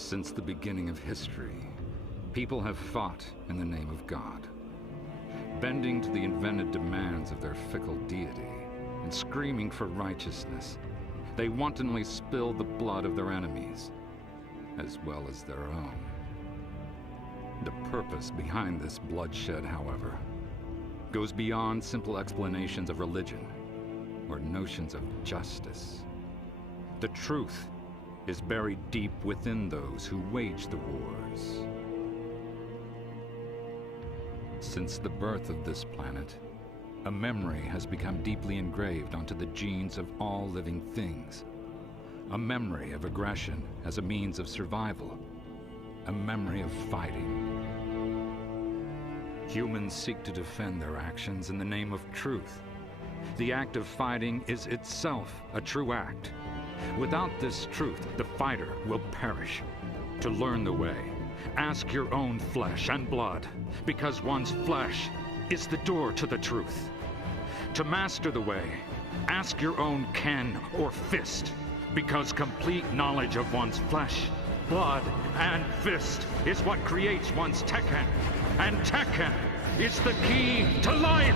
Since the beginning of history, people have fought in the name of God, bending to the invented demands of their fickle deity and screaming for righteousness. They wantonly spill the blood of their enemies, as well as their own. The purpose behind this bloodshed, however, goes beyond simple explanations of religion or notions of justice. The truth is buried deep within those who wage the wars. Since the birth of this planet, a memory has become deeply engraved onto the genes of all living things. A memory of aggression as a means of survival. A memory of fighting. Humans seek to defend their actions in the name of truth. The act of fighting is itself a true act. Without this truth, the fighter will perish. To learn the way, ask your own flesh and blood, because one's flesh is the door to the truth. To master the way, ask your own ken or fist, because complete knowledge of one's flesh, blood, and fist is what creates one's Tekken, and Tekken is the key to life!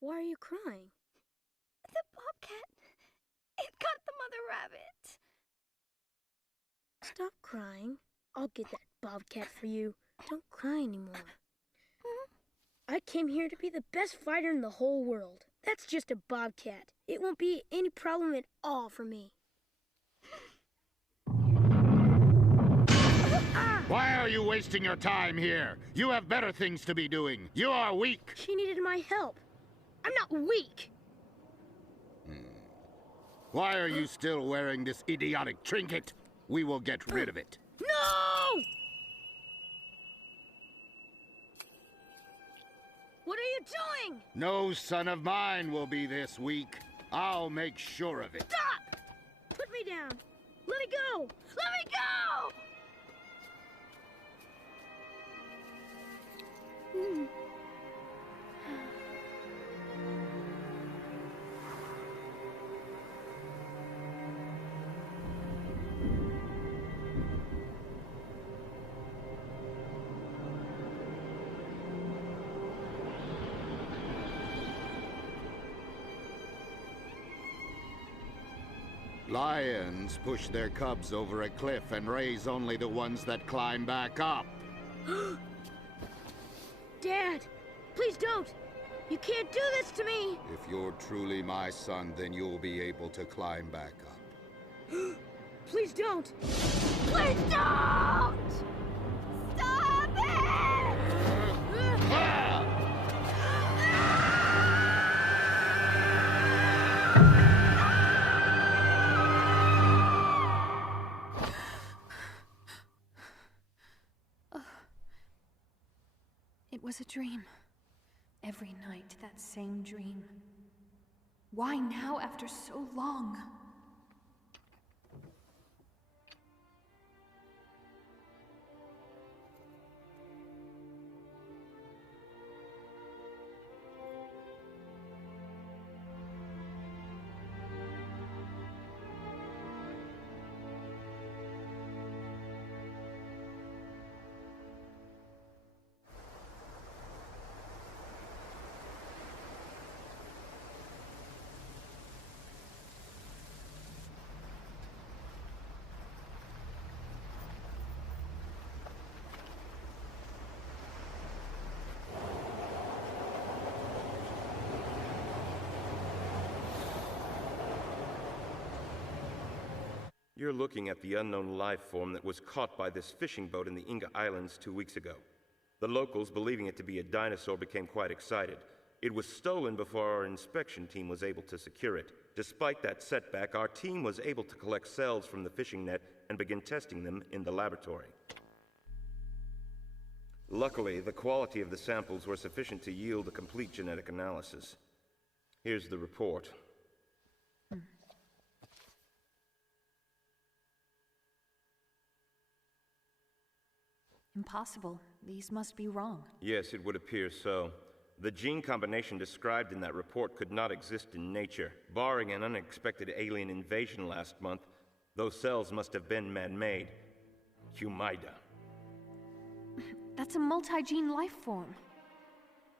Why are you crying? The bobcat. It got the mother rabbit. Stop crying. I'll get that bobcat for you. Don't cry anymore. I came here to be the best fighter in the whole world. That's just a bobcat. It won't be any problem at all for me. Why are you wasting your time here? You have better things to be doing. You are weak. She needed my help. I'm not weak. Why are you still wearing this idiotic trinket? We will get rid of it. No! What are you doing? No son of mine will be this weak. I'll make sure of it. Stop! Put me down. Let me go. Let me go! Lions push their cubs over a cliff and raise only the ones that climb back up. Dad, please don't. You can't do this to me. If you're truly my son, then you'll be able to climb back up. Please don't. Please don't! Stop it! It was a dream. Every night, that same dream. Why now after so long? You're looking at the unknown life form that was caught by this fishing boat in the Inga Islands 2 weeks ago. The locals, believing it to be a dinosaur, became quite excited. It was stolen before our inspection team was able to secure it. Despite that setback, our team was able to collect cells from the fishing net and begin testing them in the laboratory. Luckily, the quality of the samples were sufficient to yield a complete genetic analysis. Here's the report. Impossible. These must be wrong. Yes, it would appear so. The gene combination described in that report could not exist in nature. Barring an unexpected alien invasion last month, those cells must have been man-made. Humida. That's a multi-gene life form.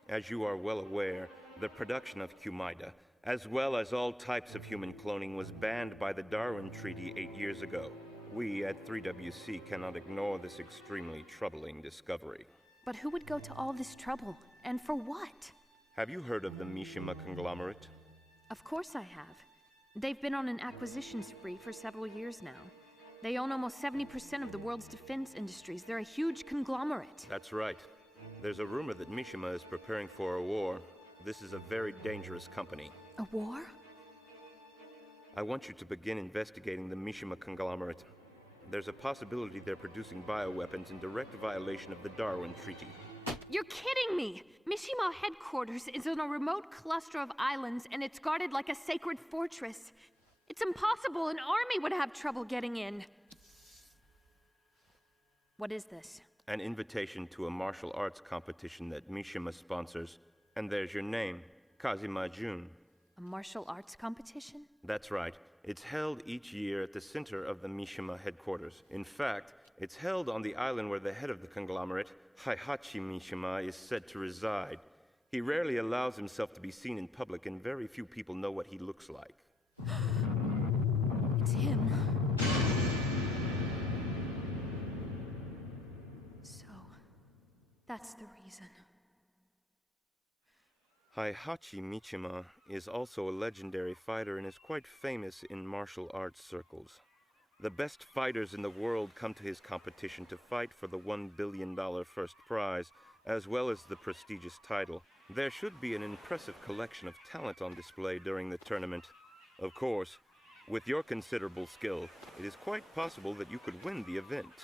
As you are well aware, the production of Humida, as well as all types of human cloning, was banned by the Darwin Treaty 8 years ago. We at 3WC cannot ignore this extremely troubling discovery. But who would go to all this trouble? And for what? Have you heard of the Mishima conglomerate? Of course I have. They've been on an acquisition spree for several years now. They own almost 70% of the world's defense industries. They're a huge conglomerate. That's right. There's a rumor that Mishima is preparing for a war. This is a very dangerous company. A war? I want you to begin investigating the Mishima conglomerate. There's a possibility they're producing bioweapons in direct violation of the Darwin Treaty. You're kidding me! Mishima headquarters is in a remote cluster of islands, and it's guarded like a sacred fortress. It's impossible. An army would have trouble getting in. What is this? An invitation to a martial arts competition that Mishima sponsors. And there's your name, Kazuma Jun. A martial arts competition? That's right. It's held each year at the center of the Mishima headquarters. In fact, it's held on the island where the head of the conglomerate, Heihachi Mishima, is said to reside. He rarely allows himself to be seen in public, and very few people know what he looks like. It's him. So, that's the reason. Heihachi Mishima is also a legendary fighter and is quite famous in martial arts circles. The best fighters in the world come to his competition to fight for the $1 billion first prize, as well as the prestigious title. There should be an impressive collection of talent on display during the tournament. Of course, with your considerable skill, it is quite possible that you could win the event.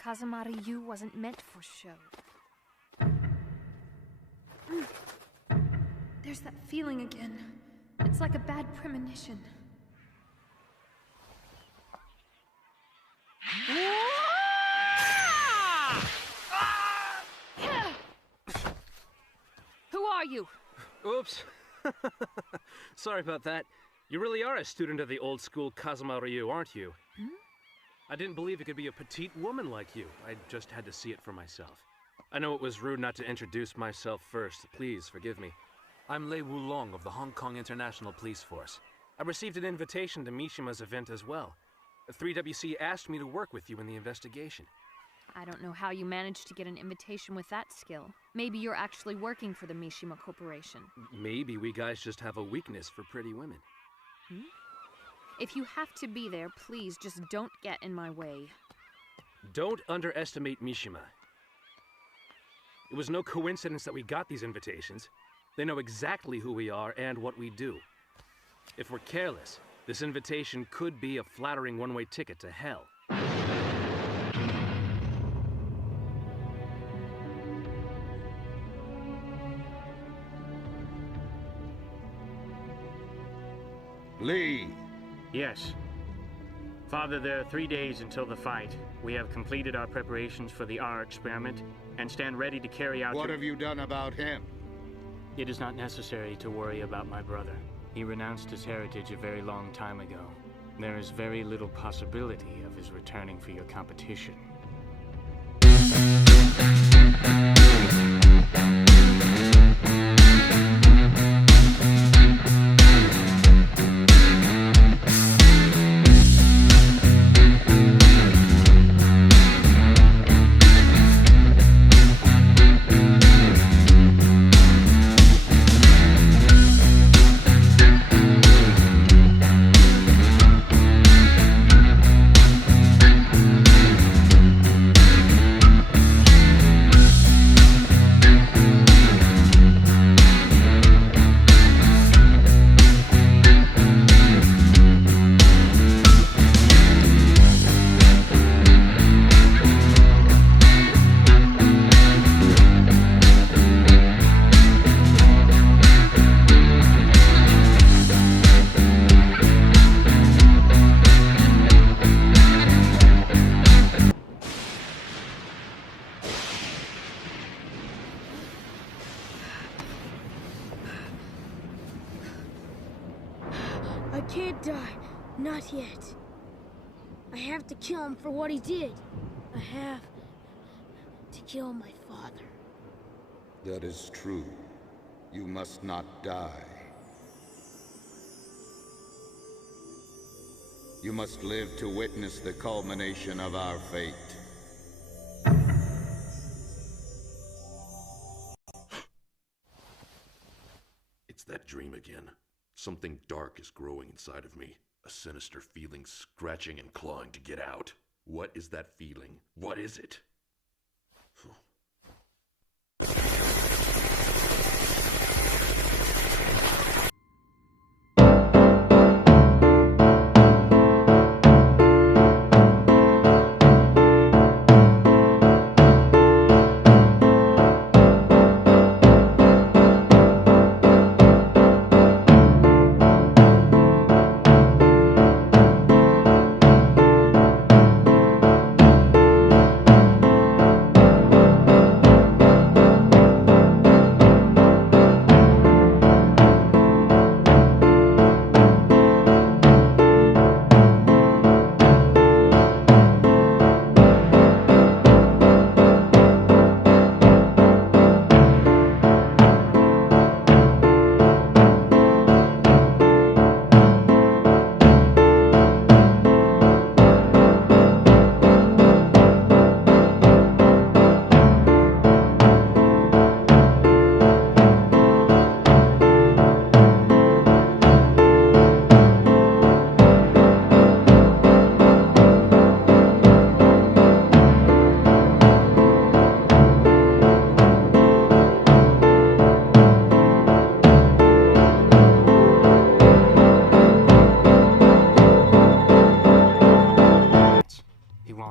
Kazuma Ryu wasn't meant for show. There's that feeling again. It's like a bad premonition. Who are you? Oops. Sorry about that. You really are a student of the old school Kazuma Ryu, aren't you? I didn't believe it could be a petite woman like you. I just had to see it for myself. I know it was rude not to introduce myself first. Please forgive me. I'm Lei Wulong of the Hong Kong International Police Force. I received an invitation to Mishima's event as well. 3WC asked me to work with you in the investigation. I don't know how you managed to get an invitation with that skill. Maybe you're actually working for the Mishima Corporation. Maybe we guys just have a weakness for pretty women. If you have to be there, please just don't get in my way. Don't underestimate Mishima. It was no coincidence that we got these invitations. They know exactly who we are and what we do. If we're careless, this invitation could be a flattering one-way ticket to hell. Lee! Yes. Father, there are 3 days until the fight. We have completed our preparations for the R experiment and stand ready to carry out... What have you done about him? It is not necessary to worry about my brother. He renounced his heritage a very long time ago. There is very little possibility of his returning for your competition. Not yet. I have to kill him for what he did. I have to kill my father. That is true. You must not die. You must live to witness the culmination of our fate. It's that dream again. Something dark is growing inside of me. A sinister feeling scratching and clawing to get out. What is that feeling? What is it?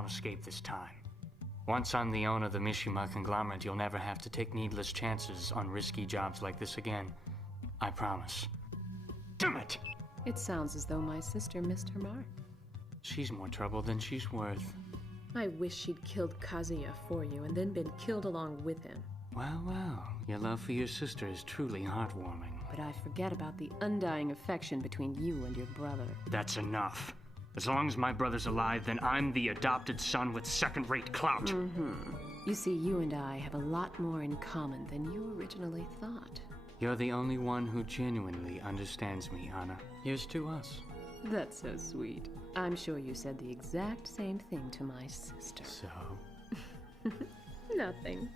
Escape this time. Once I'm the owner of the Mishima conglomerate, you'll never have to take needless chances on risky jobs like this again. I promise. Damn it! It sounds as though my sister missed her mark. She's more trouble than she's worth. I wish she'd killed Kazuya for you and then been killed along with him. Well, well, your love for your sister is truly heartwarming. But I forget about the undying affection between you and your brother. That's enough. As long as my brother's alive, then I'm the adopted son with second-rate clout. Mm-hmm. You see, you and I have a lot more in common than you originally thought. You're the only one who genuinely understands me, Anna. Here's to us. That's so sweet. I'm sure you said the exact same thing to my sister. So? Nothing.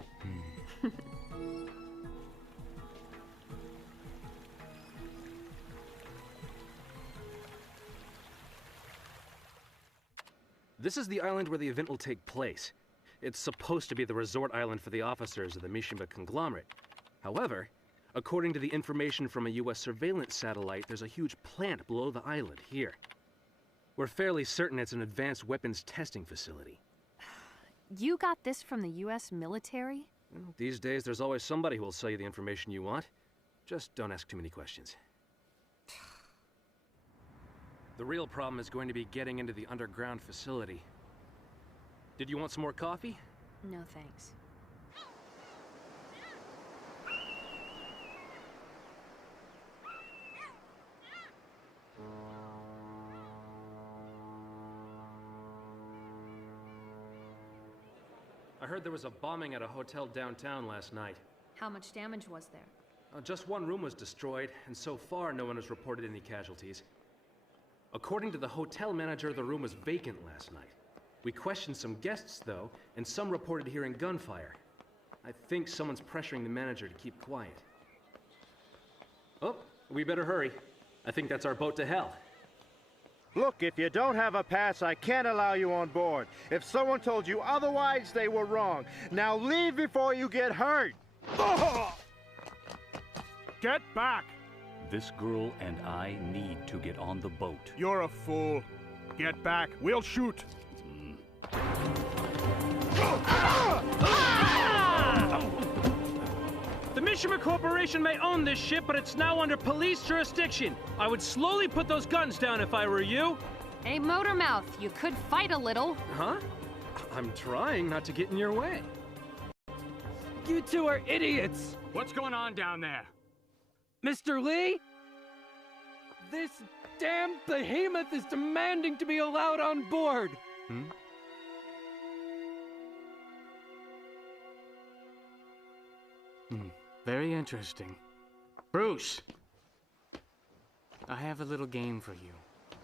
This is the island where the event will take place. It's supposed to be the resort island for the officers of the Mishima conglomerate. However, according to the information from a US surveillance satellite, there's a huge plant below the island here. We're fairly certain it's an advanced weapons testing facility. You got this from the US military? Well, these days, there's always somebody who will sell you the information you want. Just don't ask too many questions. The real problem is going to be getting into the underground facility. Did you want some more coffee? No, thanks. I heard there was a bombing at a hotel downtown last night. How much damage was there? Just one room was destroyed, and so far no one has reported any casualties. According to the hotel manager, the room was vacant last night. We questioned some guests, though, and some reported hearing gunfire. I think someone's pressuring the manager to keep quiet. Oh, we better hurry. I think that's our boat to hell. Look, if you don't have a pass, I can't allow you on board. If someone told you otherwise, they were wrong. Now leave before you get hurt! Get back! This girl and I need to get on the boat. You're a fool. Get back. We'll shoot. The Mishima Corporation may own this ship, but it's now under police jurisdiction. I would slowly put those guns down if I were you. Hey, Motormouth, you could fight a little. Huh? I'm trying not to get in your way. You two are idiots! What's going on down there? Mr. Lee? This damn behemoth is demanding to be allowed on board! Very interesting. Bruce! I have a little game for you.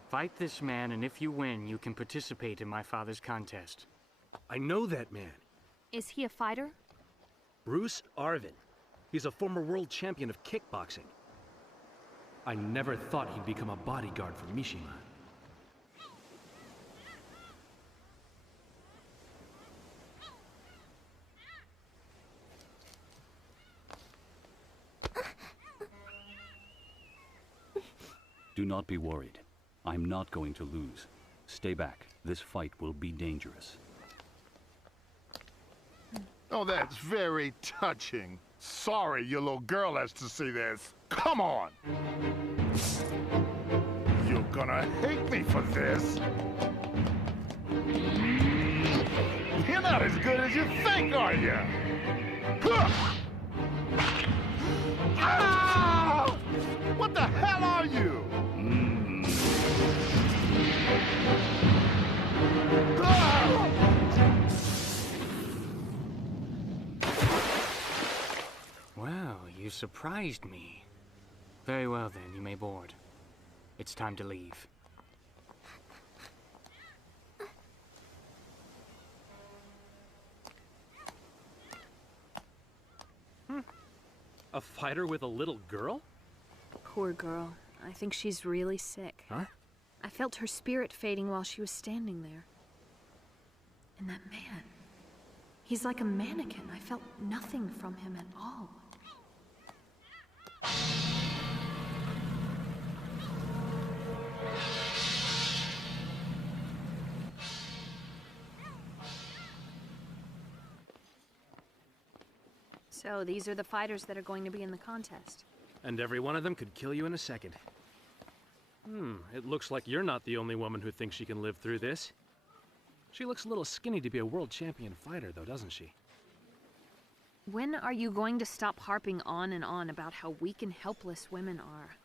Fight this man, and if you win, you can participate in my father's contest. I know that man. Is he a fighter? Bruce Arvin. He's a former world champion of kickboxing. I never thought he'd become a bodyguard for Mishima. Do not be worried. I'm not going to lose. Stay back. This fight will be dangerous. Oh, that's very touching. Sorry your little girl has to see this. Come on! You're gonna hate me for this. You're not as good as you think, are you? Ah! What the hell are you? Well, you surprised me. Very well then, you may board. It's time to leave. A fighter with a little girl? Poor girl. I think she's really sick. Huh? I felt her spirit fading while she was standing there. And that man. He's like a mannequin. I felt nothing from him at all. So these are the fighters that are going to be in the contest. And every one of them could kill you in a second. It looks like you're not the only woman who thinks she can live through this. She looks a little skinny to be a world champion fighter, though, doesn't she? When are you going to stop harping on and on about how weak and helpless women are?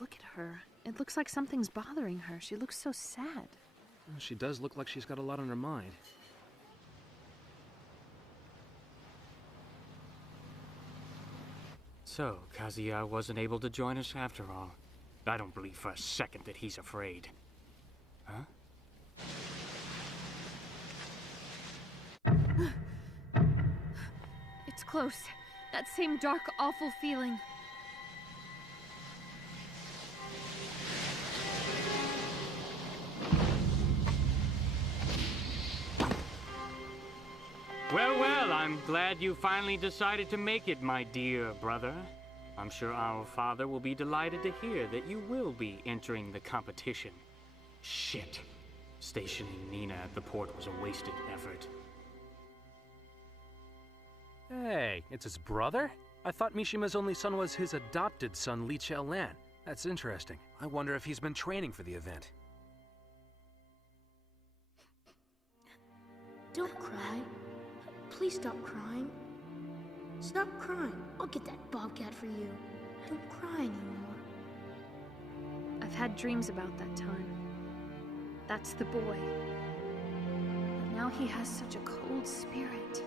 Look at her. It looks like something's bothering her. She looks so sad. Well, she does look like she's got a lot on her mind. So, Kazuya wasn't able to join us after all. I don't believe for a second that he's afraid. Huh? It's close. That same dark, awful feeling. Well, well, I'm glad you finally decided to make it, my dear brother. I'm sure our father will be delighted to hear that you will be entering the competition. Shit. Stationing Nina at the port was a wasted effort. Hey, it's his brother? I thought Mishima's only son was his adopted son, Li Lan. That's interesting. I wonder if he's been training for the event. Don't cry. Please stop crying. Stop crying. I'll get that bobcat for you. Don't cry anymore. I've had dreams about that time. That's the boy. But now he has such a cold spirit.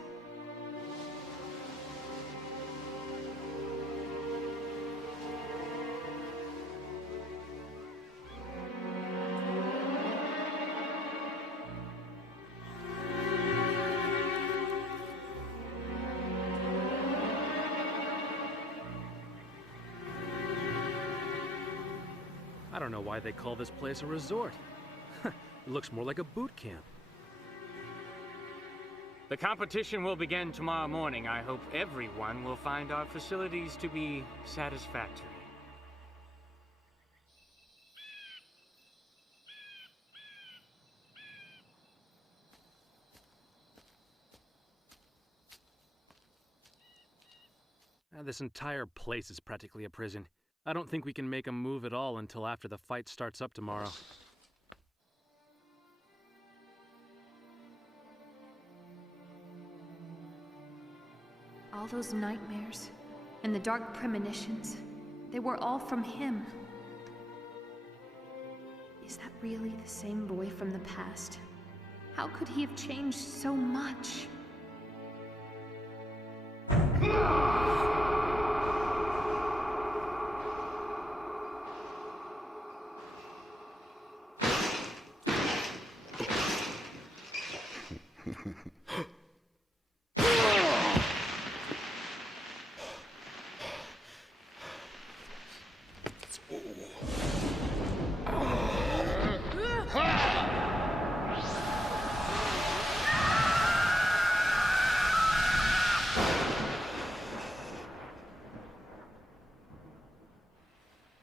I don't know why they call this place a resort. It looks more like a boot camp. The competition will begin tomorrow morning. I hope everyone will find our facilities to be satisfactory. This entire place is practically a prison. I don't think we can make a move at all until after the fight starts up tomorrow. All those nightmares and the dark premonitions, they were all from him. really the same boy from the past? How could he have changed so much?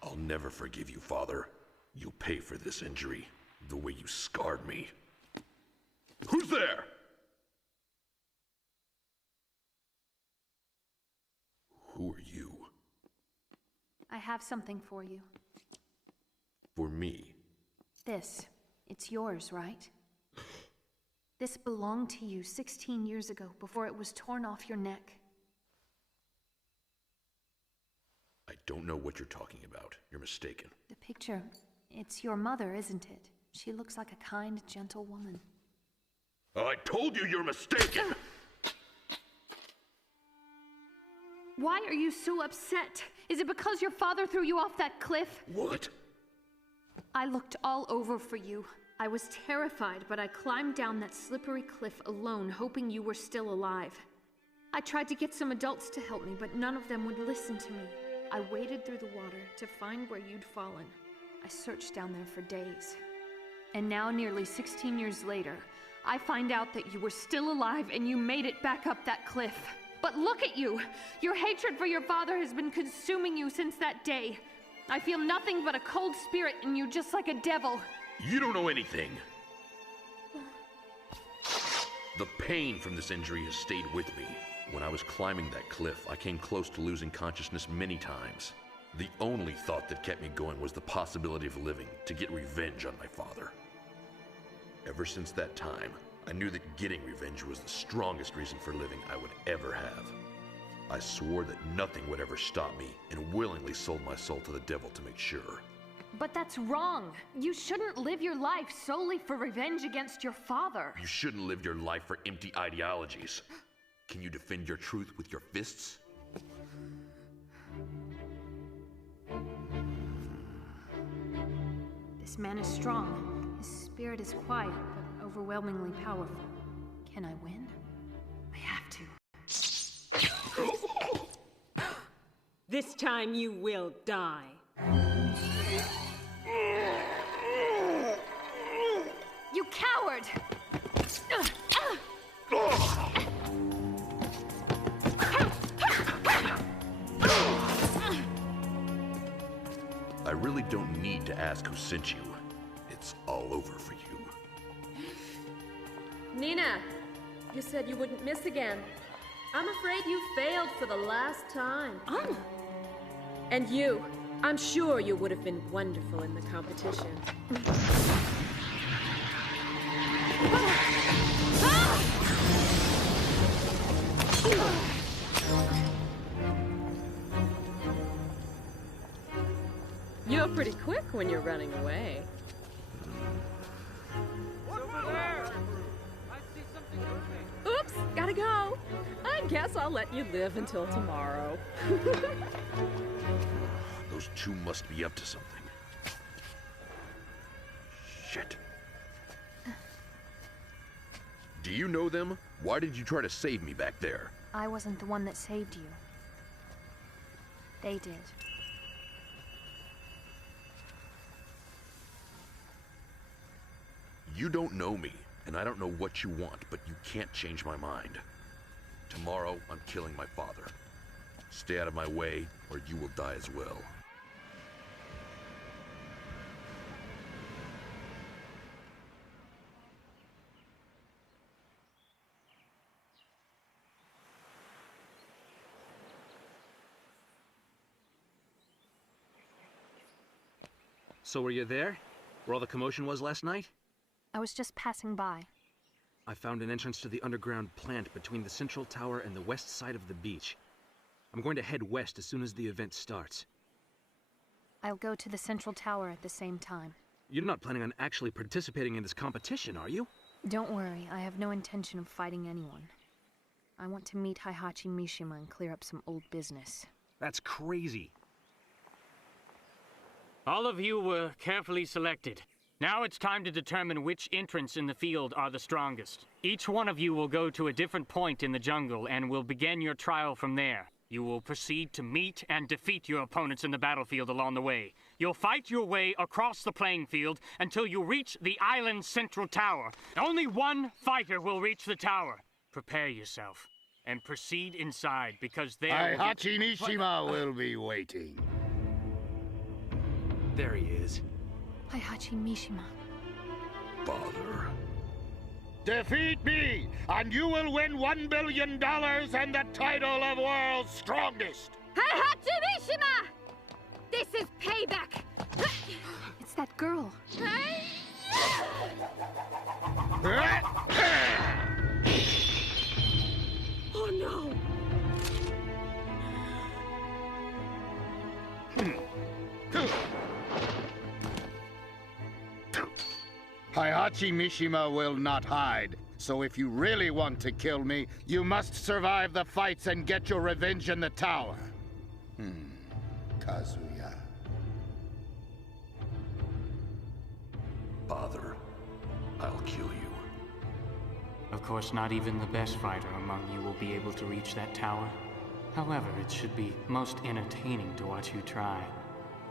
I'll never forgive you, Father. You'll pay for this injury, the way you scarred me. Who's there? Who are you? I have something for you. For me? It's yours, right? This belonged to you 16 years ago, before it was torn off your neck. I don't know what you're talking about. You're mistaken. The picture, it's your mother, isn't it? She looks like a kind, gentle woman. I told you you're mistaken! Why are you so upset? Is it because your father threw you off that cliff? What? I looked all over for you. I was terrified, but I climbed down that slippery cliff alone, hoping you were still alive. I tried to get some adults to help me, but none of them would listen to me. I waded through the water to find where you'd fallen. I searched down there for days. And now, nearly 16 years later, I find out that you were still alive and you made it back up that cliff. But look at you! Your hatred for your father has been consuming you since that day. I feel nothing but a cold spirit in you, just like a devil. You don't know anything. The pain from this injury has stayed with me. When I was climbing that cliff, I came close to losing consciousness many times. The only thought that kept me going was the possibility of living to get revenge on my father. Ever since that time, I knew that getting revenge was the strongest reason for living I would ever have. I swore that nothing would ever stop me and willingly sold my soul to the devil to make sure. But that's wrong. You shouldn't live your life solely for revenge against your father. You shouldn't live your life for empty ideologies. Can you defend your truth with your fists? This man is strong. His spirit is quiet, but overwhelmingly powerful. Can I win? I have to. This time you will die. You coward! I really don't need to ask who sent you. It's all over for you. Nina, you said you wouldn't miss again. I'm afraid you failed for the last time. Oh. And you, I'm sure you would have been wonderful in the competition. You're pretty quick when you're running away. Oops, gotta go. I guess I'll let you live until tomorrow. Those two must be up to something. Shit. Do you know them? Why did you try to save me back there? I wasn't the one that saved you. They did. You don't know me, and I don't know what you want, but you can't change my mind. Tomorrow, I'm killing my father. Stay out of my way, or you will die as well. So were you there? Where all the commotion was last night? I was just passing by. I found an entrance to the underground plant between the central tower and the west side of the beach. I'm going to head west as soon as the event starts. I'll go to the central tower at the same time. You're not planning on actually participating in this competition, are you? Don't worry, I have no intention of fighting anyone. I want to meet Heihachi Mishima and clear up some old business. That's crazy. All of you were carefully selected. Now it's time to determine which entrants in the field are the strongest. Each one of you will go to a different point in the jungle and will begin your trial from there. You will proceed to meet and defeat your opponents in the battlefield along the way. You'll fight your way across the playing field until you reach the island's central tower. Only one fighter will reach the tower. Prepare yourself and proceed inside because there Heihachi Mishima will be waiting. There he is. Heihachi Mishima. Father. Defeat me, and you will win $1 billion and the title of World's Strongest! Heihachi Mishima! This is payback! It's that girl. Oh no! Heihachi Mishima will not hide, so if you really want to kill me, you must survive the fights and get your revenge in the tower. Kazuya. Father, I'll kill you. Of course, not even the best fighter among you will be able to reach that tower. However, it should be most entertaining to watch you try.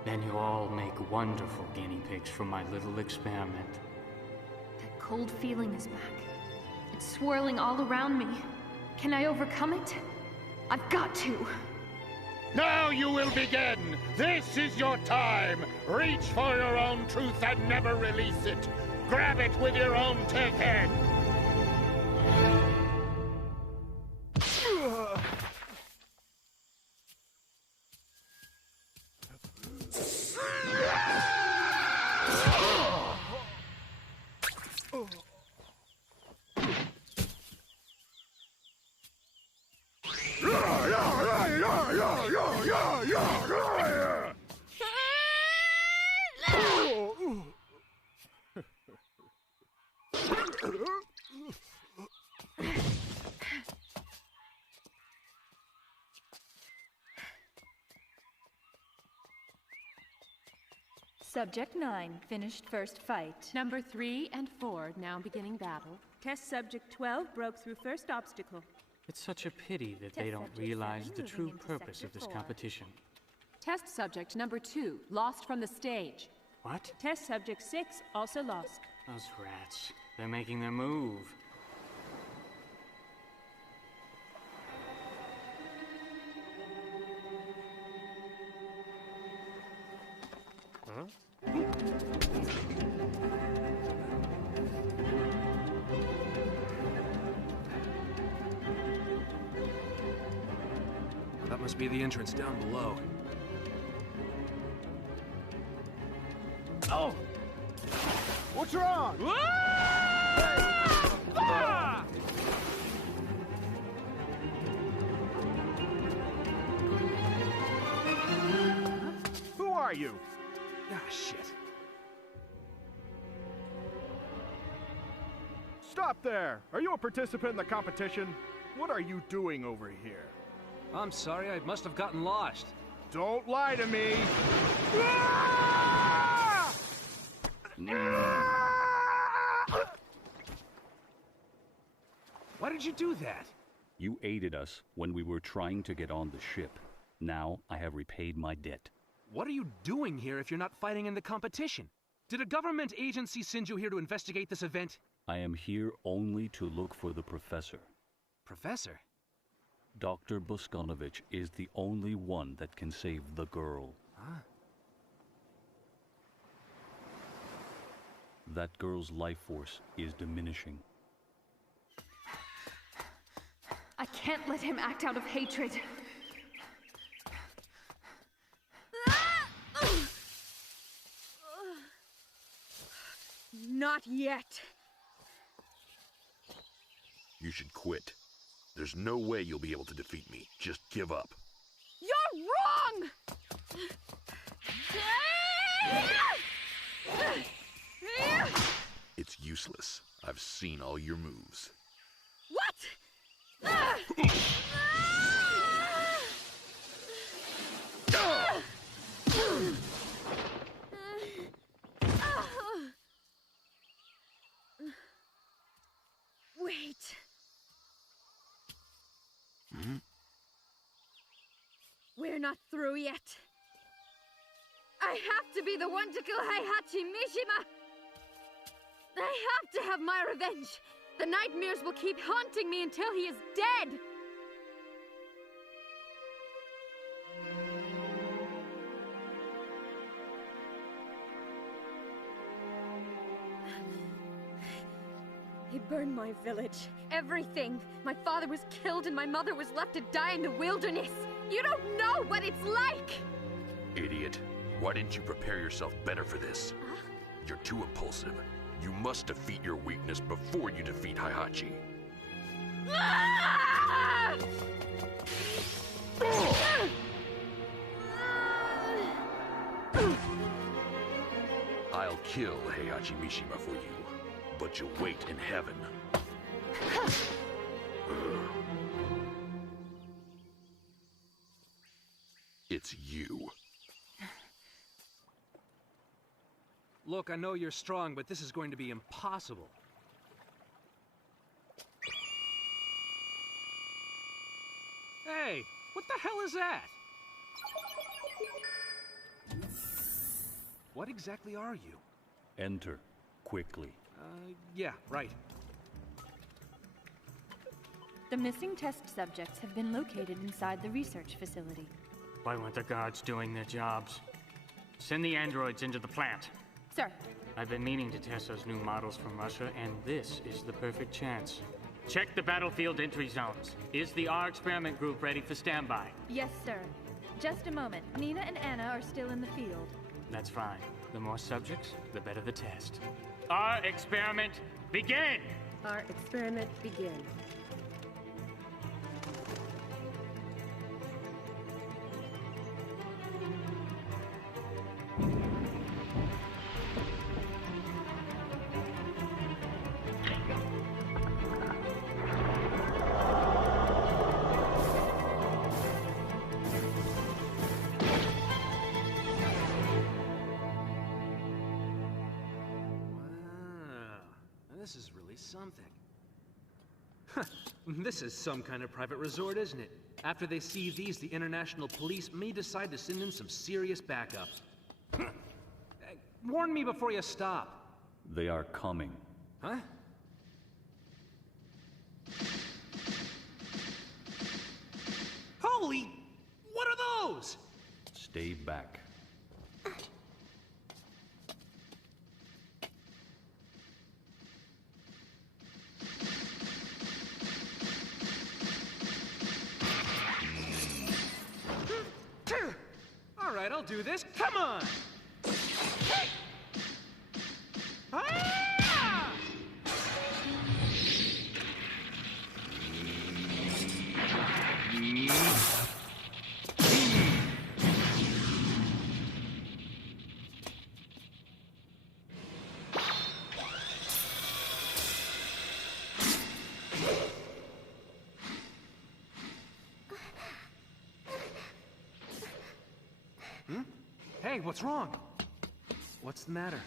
Then you'll all make wonderful guinea pigs for my little experiment. That cold feeling is back. It's swirling all around me. Can I overcome it? I've got to. Now you will begin! This is your time! Reach for your own truth and never release it! Grab it with your own Tekken! Subject 9 finished first fight. Number 3 and 4 now beginning battle. Test subject 12 broke through first obstacle. It's such a pity that they don't realize the true purpose of this competition. Test subject number 2 lost from the stage. What? Test subject 6 also lost. Those rats. They're making their move. Huh? That must be the entrance down below. Oh! What's wrong? Ah! Who are you? Ah, shit. Stop there! Are you a participant in the competition? What are you doing over here? I'm sorry, I must have gotten lost. Don't lie to me! Why did you do that? You aided us when we were trying to get on the ship. Now I have repaid my debt. What are you doing here if you're not fighting in the competition? Did a government agency send you here to investigate this event? I am here only to look for the professor. Professor? Dr. Boskanovich is the only one that can save the girl. Huh? That girl's life force is diminishing. I can't let him act out of hatred. Not yet. You should quit. There's no way you'll be able to defeat me. Just give up. You're wrong! useless. I've seen all your moves. What? Wait. Hmm? We're not through yet. I have to be the one to kill Heihachi Mishima! I have to have my revenge! The nightmares will keep haunting me until he is dead! He burned my village. Everything. My father was killed and my mother was left to die in the wilderness. You don't know what it's like! Idiot. Why didn't you prepare yourself better for this? You're too impulsive. You must defeat your weakness before you defeat Heihachi. I'll kill Heihachi Mishima for you, but you'll wait in heaven. It's you. Look, I know you're strong, but this is going to be impossible. Hey, what the hell is that? What exactly are you? Enter, quickly. Yeah, right. The missing test subjects have been located inside the research facility. Why weren't the guards doing their jobs? Send the androids into the plant. Sir. I've been meaning to test those new models from Russia, and this is the perfect chance. Check the battlefield entry zones. Is the R experiment group ready for standby? Yes, sir. Just a moment. Nina and Anna are still in the field. That's fine. The more subjects, the better the test. R experiment, begin! Our experiment begin. This is really something. This is some kind of private resort, isn't it? After they see these, the international police may decide to send in some serious backup. Warn me before you stop. They are coming. Huh? Holy... what are those? Stay back. All right, I'll do this. Come on! Ah! Hey, what's wrong? What's the matter?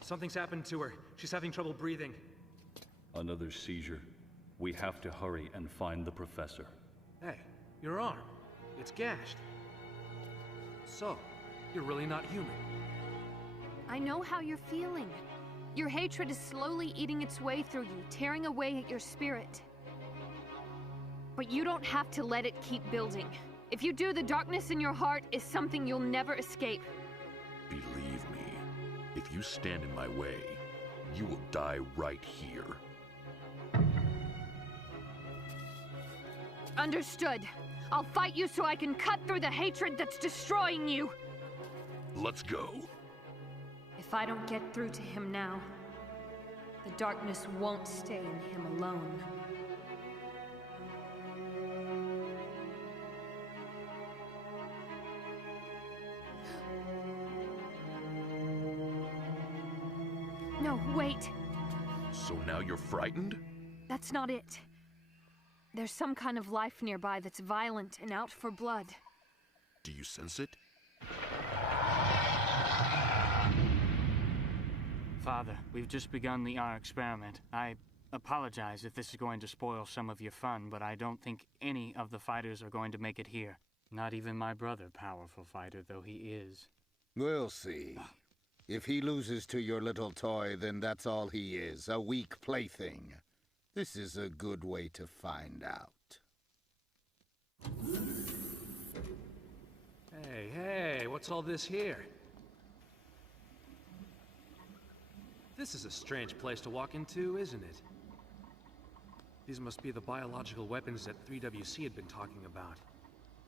Something's happened to her. She's having trouble breathing. Another seizure. We have to hurry and find the professor. Hey, your arm. It's gashed. So, you're really not human. I know how you're feeling. Your hatred is slowly eating its way through you, tearing away at your spirit. But you don't have to let it keep building. If you do, the darkness in your heart is something you'll never escape. Believe me, if you stand in my way, you will die right here. Understood. I'll fight you so I can cut through the hatred that's destroying you. Let's go. If I don't get through to him now, the darkness won't stay in him alone. Wait. So now you're frightened? That's not it. There's some kind of life nearby that's violent and out for blood. Do you sense it? Father, we've just begun our experiment. I apologize if this is going to spoil some of your fun, but I don't think any of the fighters are going to make it here. Not even my brother, powerful fighter though he is. We'll see. If he loses to your little toy, then that's all he is, a weak plaything. This is a good way to find out. Hey, what's all this here? This is a strange place to walk into, isn't it? These must be the biological weapons that 3WC had been talking about.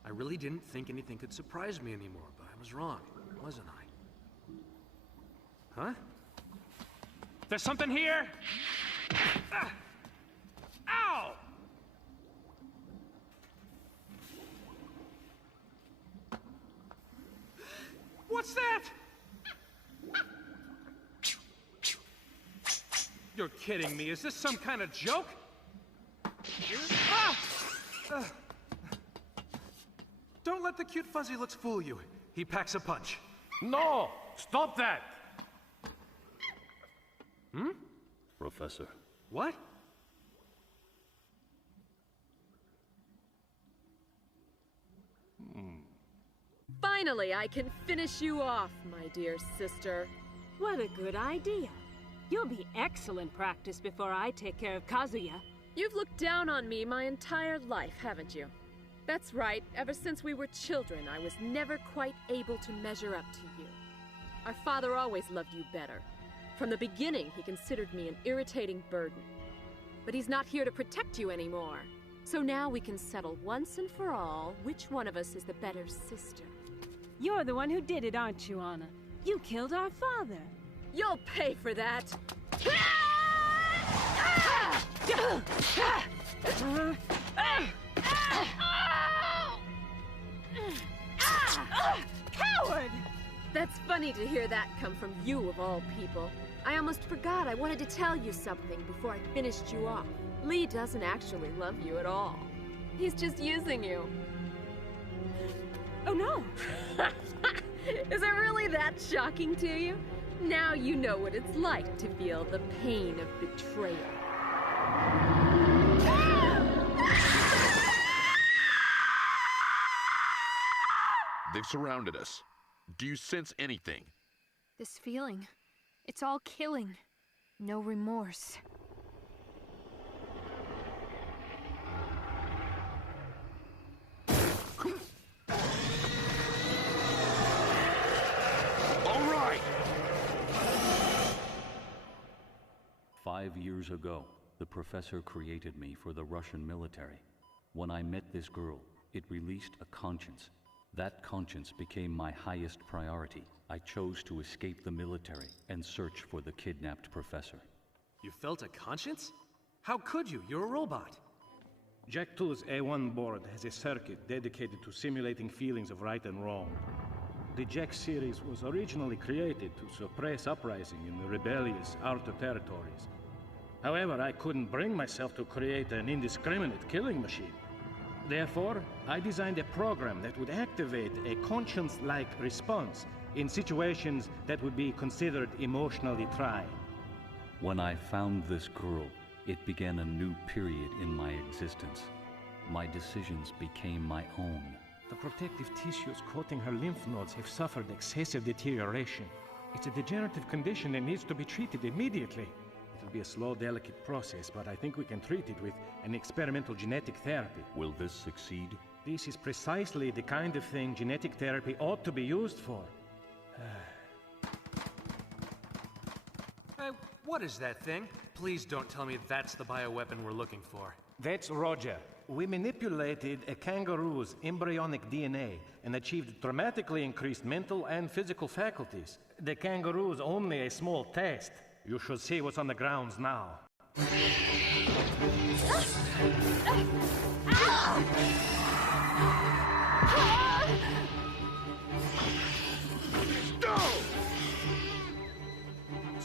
I really didn't think anything could surprise me anymore, but I was wrong, wasn't I? Huh? There's something here! Ah! Ow! What's that? You're kidding me. Is this some kind of joke? Ah! Don't let the cute fuzzy looks fool you. He packs a punch. No! Stop that! Hmm? Professor. What? Finally, I can finish you off, my dear sister. What a good idea. You'll be excellent practice before I take care of Kazuya. You've looked down on me my entire life, haven't you? That's right. Ever since we were children, I was never quite able to measure up to you. Our father always loved you better. From the beginning, he considered me an irritating burden. But he's not here to protect you anymore. So now we can settle once and for all which one of us is the better sister. You're the one who did it, aren't you, Anna? You killed our father. You'll pay for that. Coward! That's funny to hear that come from you, of all people. I almost forgot I wanted to tell you something before I finished you off. Lee doesn't actually love you at all. He's just using you. Oh no! Is it really that shocking to you? Now you know what it's like to feel the pain of betrayal. They've surrounded us. Do you sense anything? This feeling, it's all killing. No remorse. All right! 5 years ago, the professor created me for the Russian military. When I met this girl, it released a conscience. That conscience became my highest priority. I chose to escape the military and search for the kidnapped professor. You felt a conscience? How could you? You're a robot. Jack 2's A1 board has a circuit dedicated to simulating feelings of right and wrong. The Jack series was originally created to suppress uprising in the rebellious outer territories. However, I couldn't bring myself to create an indiscriminate killing machine. Therefore, I designed a program that would activate a conscience-like response in situations that would be considered emotionally trying. When I found this girl, it began a new period in my existence. My decisions became my own. The protective tissues coating her lymph nodes have suffered excessive deterioration. It's a degenerative condition that needs to be treated immediately. It'll be a slow, delicate process, but I think we can treat it with an experimental genetic therapy. Will this succeed? This is precisely the kind of thing genetic therapy ought to be used for. What is that thing? Please don't tell me that's the bioweapon we're looking for. That's Roger. We manipulated a kangaroo's embryonic DNA and achieved dramatically increased mental and physical faculties. The kangaroo's only a small test. You should see what's on the grounds now.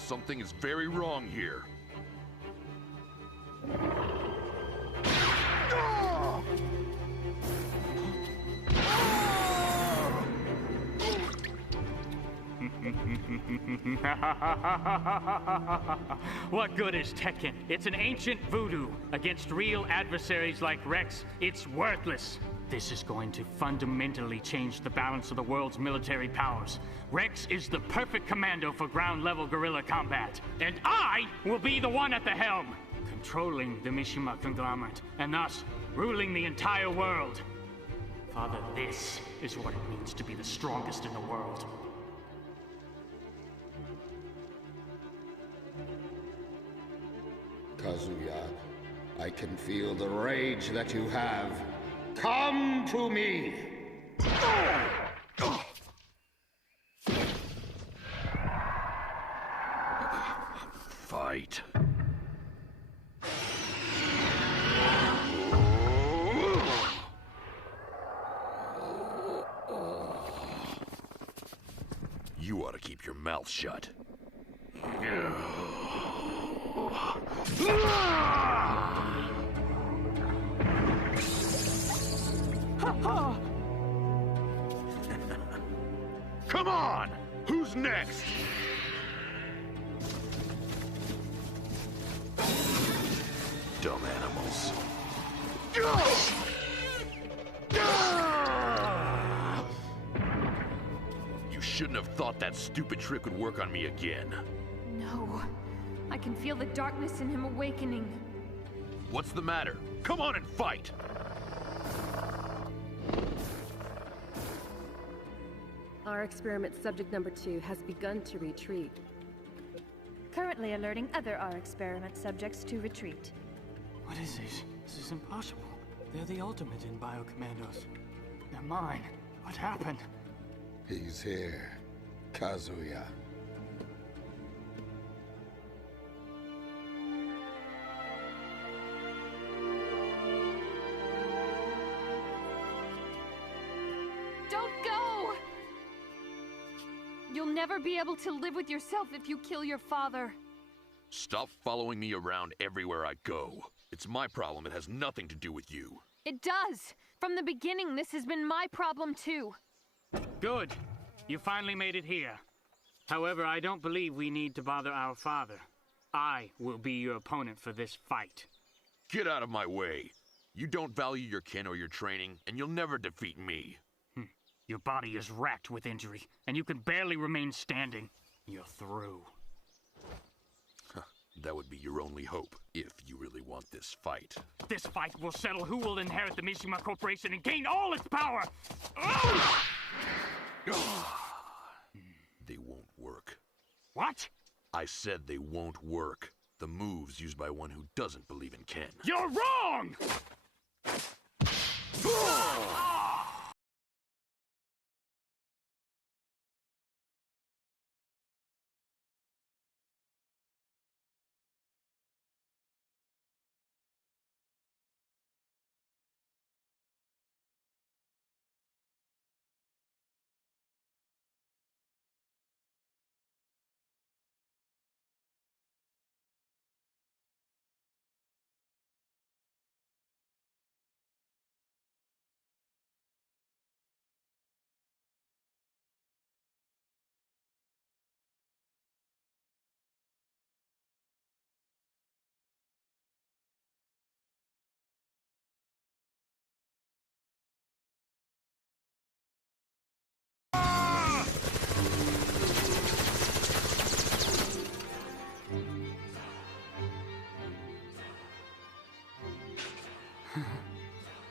Something is very wrong here. What good is Tekken? It's an ancient voodoo. Against real adversaries like Rex, it's worthless. This is going to fundamentally change the balance of the world's military powers. Rex is the perfect commando for ground-level guerrilla combat. And I will be the one at the helm, controlling the Mishima conglomerate, and thus ruling the entire world. Father, this is what it means to be the strongest in the world. Kazuya, I can feel the rage that you have. Come to me! Fight. You ought to keep your mouth shut. Come on! Who's next? Dumb animals. You shouldn't have thought that stupid trick would work on me again. No. I can feel the darkness in him awakening. What's the matter? Come on and fight! Our experiment subject number 2 has begun to retreat. Currently alerting other R experiment subjects to retreat. What is this? This is impossible. They're the ultimate in biocommandos. They're mine. What happened? He's here, Kazuya. Don't go! You'll never be able to live with yourself if you kill your father. Stop following me around everywhere I go. It's my problem. It has nothing to do with you. It does! From the beginning, this has been my problem too. Good. You finally made it here. However, I don't believe we need to bother our father. I will be your opponent for this fight. Get out of my way. You don't value your kin or your training, and you'll never defeat me. Your body is racked with injury, and you can barely remain standing. You're through. That would be your only hope, if you really want this fight. This fight will settle who will inherit the Mishima Corporation and gain all its power! They won't work. What? I said they won't work. The moves used by one who doesn't believe in Ken. You're wrong!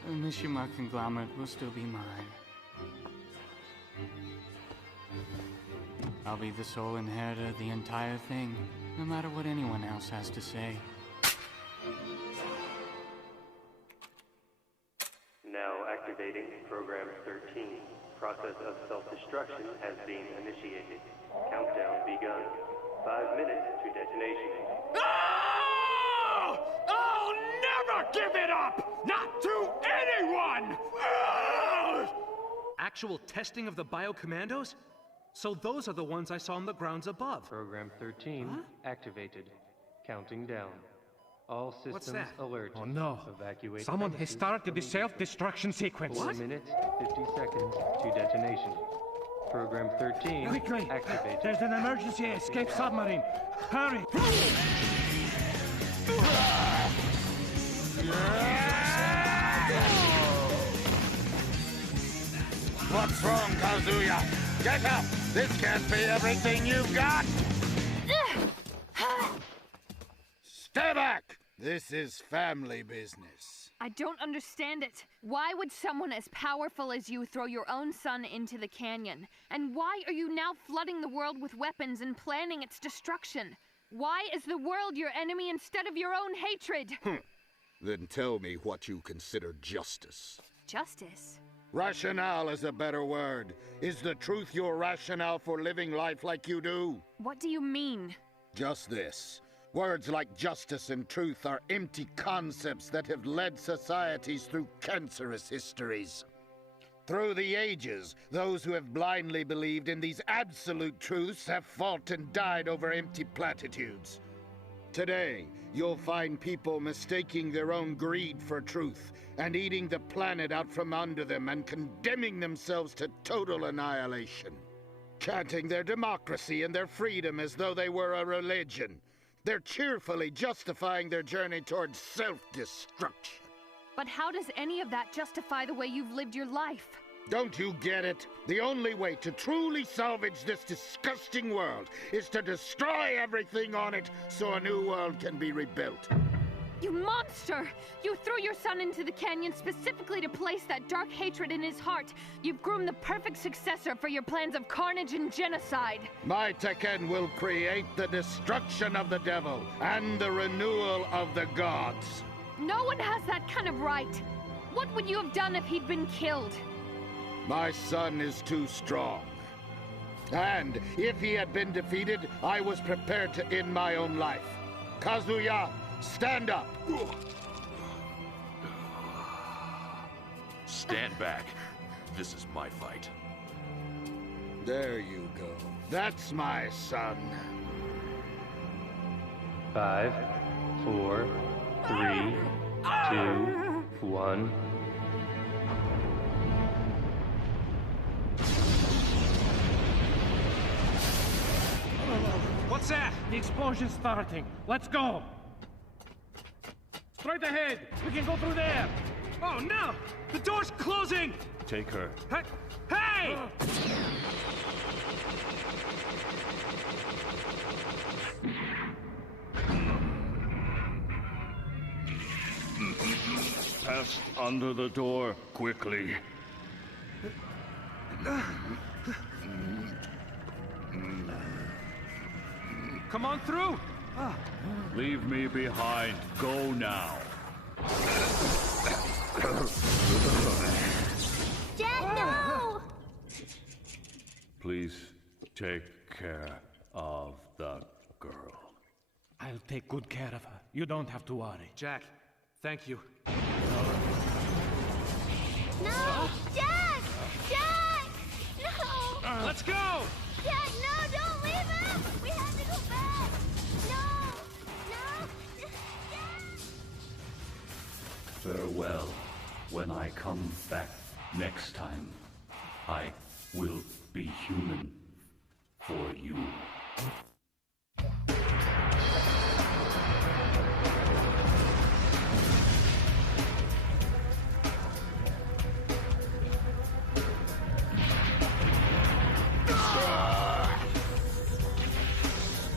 The Mishima conglomerate will still be mine. I'll be the sole inheritor of the entire thing, no matter what anyone else has to say. Now activating Program 13. Process of self-destruction has been initiated. Countdown begun. 5 minutes to detonation. Oh! I'll never give it up! Not to anyone! Actual testing of the biocommandos? So those are the ones I saw on the grounds above. Program 13 activated. Counting down. All systems alert. Oh no. Evacuate. Someone has started the self-destruction sequence. 4 minutes, 50 seconds to detonation. Program 13 Quickly! activated. There's an emergency escape submarine. Hurry! What's wrong, Kazuya? Get up! This can't be everything you've got! Stay back! This is family business. I don't understand it. Why would someone as powerful as you throw your own son into the canyon? And why are you now flooding the world with weapons and planning its destruction? Why is the world your enemy instead of your own hatred? Then tell me what you consider justice. Justice? Rationale is a better word. Is the truth your rationale for living life like you do? What do you mean? Just this. Words like justice and truth are empty concepts that have led societies through cancerous histories. Through the ages, those who have blindly believed in these absolute truths have fought and died over empty platitudes. Today, you'll find people mistaking their own greed for truth and eating the planet out from under them and condemning themselves to total annihilation. Chanting their democracy and their freedom as though they were a religion. They're cheerfully justifying their journey towards self-destruction. But how does any of that justify the way you've lived your life? Don't you get it? The only way to truly salvage this disgusting world is to destroy everything on it so a new world can be rebuilt. You monster! You threw your son into the canyon specifically to place that dark hatred in his heart. You've groomed the perfect successor for your plans of carnage and genocide. My Tekken will create the destruction of the devil and the renewal of the gods. No one has that kind of right. What would you have done if he'd been killed? My son is too strong. And if he had been defeated, I was prepared to end my own life. Kazuya, stand up! Stand back. This is my fight. There you go. That's my son. 5, 4, 3, 2, 1. What's that? The explosion's starting. Let's go! Straight ahead! We can go through there! Oh no! The door's closing! Take her. Hey! Pass under the door, quickly. Come on through! Leave me behind. Go now. Dad, no! Please take care of the girl. I'll take good care of her. You don't have to worry. Jack, thank you. No! Jack! Jack! No! Let's go! Jack, no! Don't leave him! We have to go back! No! No! Jack! Farewell. When I come back next time, I will be human for you.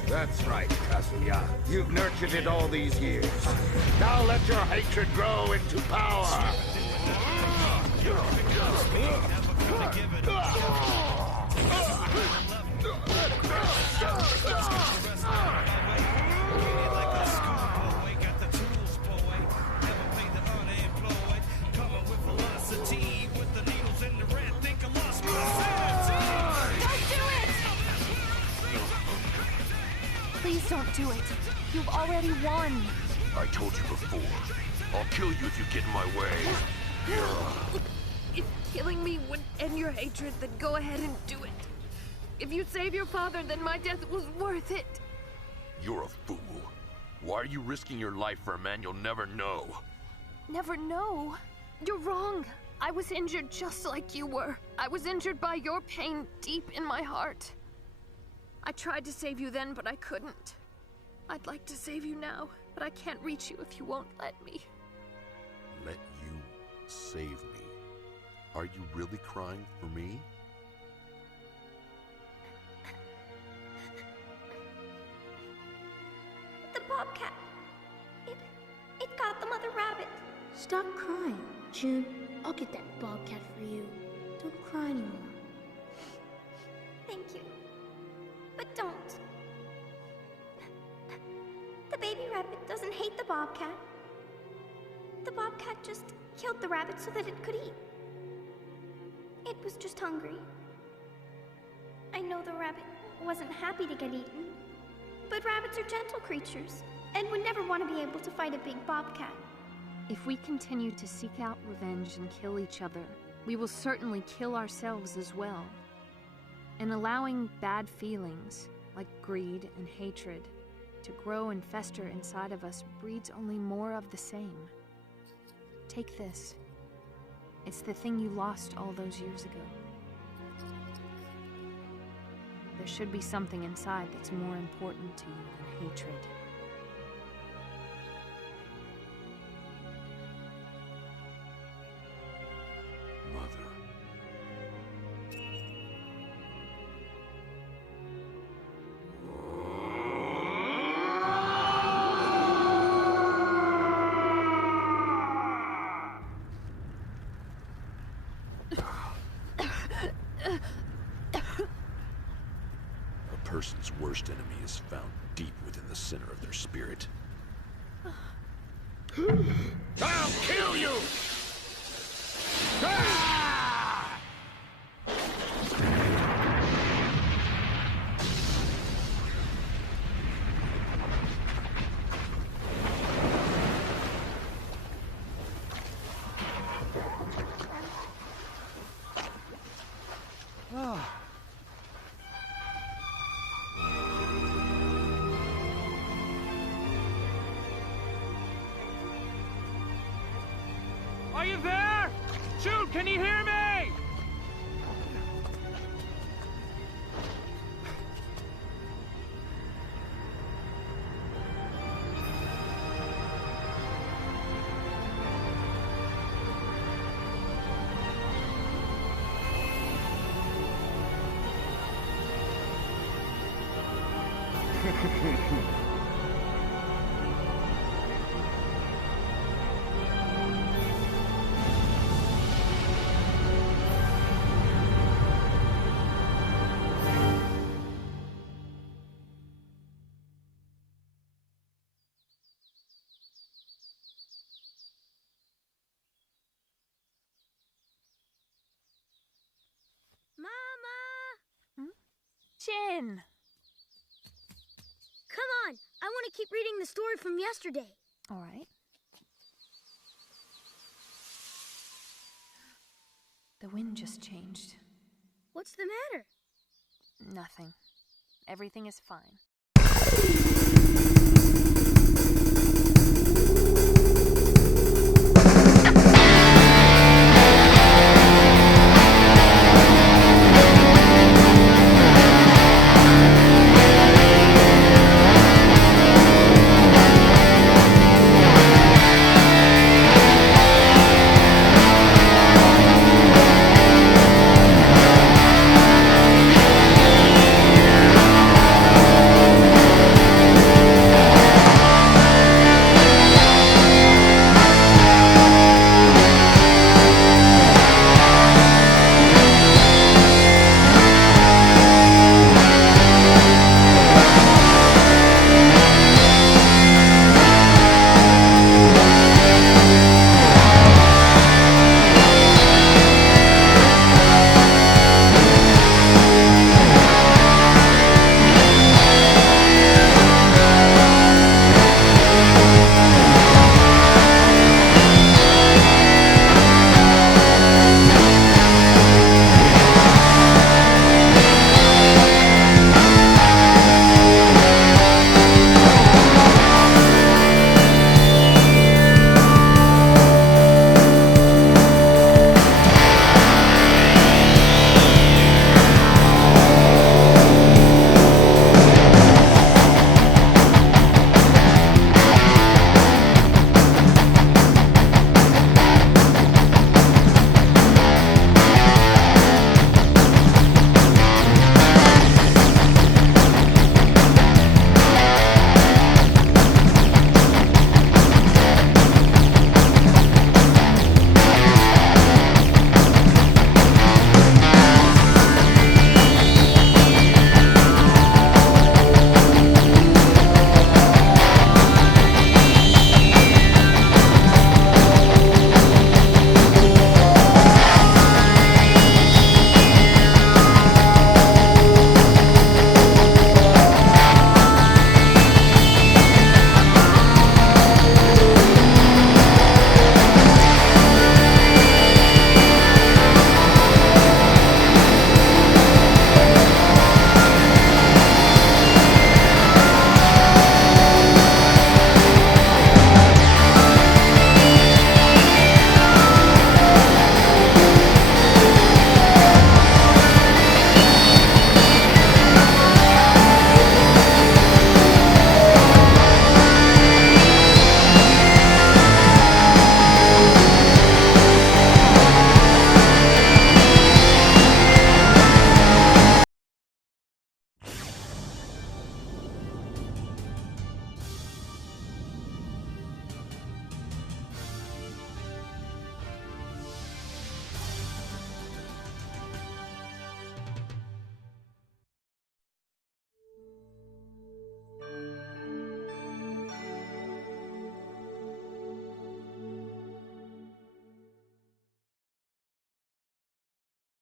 That's right, Kazuya. You've nurtured it all these years. Now let your hatred grow into power. Please don't do it. You've already won. I told you before. I'll kill you if you get in my way. If killing me would end your hatred, then go ahead and do it. If you save your father, then my death was worth it. You're a fool. Why are you risking your life for a man you'll never know? Never know. You're wrong. I was injured just like you were. I was injured by your pain deep in my heart. I tried to save you then, but I couldn't. I'd like to save you now, but I can't reach you if you won't let me. Let you save me? Are you really crying for me? The bobcat. It got the mother rabbit. Stop crying, June. I'll get that bobcat for you. Don't cry anymore. Thank you. But don't. The baby rabbit doesn't hate the bobcat. The bobcat just killed the rabbit so that it could eat. It was just hungry. I know the rabbit wasn't happy to get eaten, but rabbits are gentle creatures and would never want to be able to fight a big bobcat. If we continue to seek out revenge and kill each other, we will certainly kill ourselves as well. And allowing bad feelings, like greed and hatred, to grow and fester inside of us breeds only more of the same. Take this. It's the thing you lost all those years ago. There should be something inside that's more important to you than hatred. A person's worst enemy is found deep within the center of their spirit. I'll kill you! Ah! Are you there? Jude, can you hear me? Mama! Jin! Come on! I want to keep reading the story from yesterday. All right. The wind just changed. What's the matter? Nothing. Everything is fine.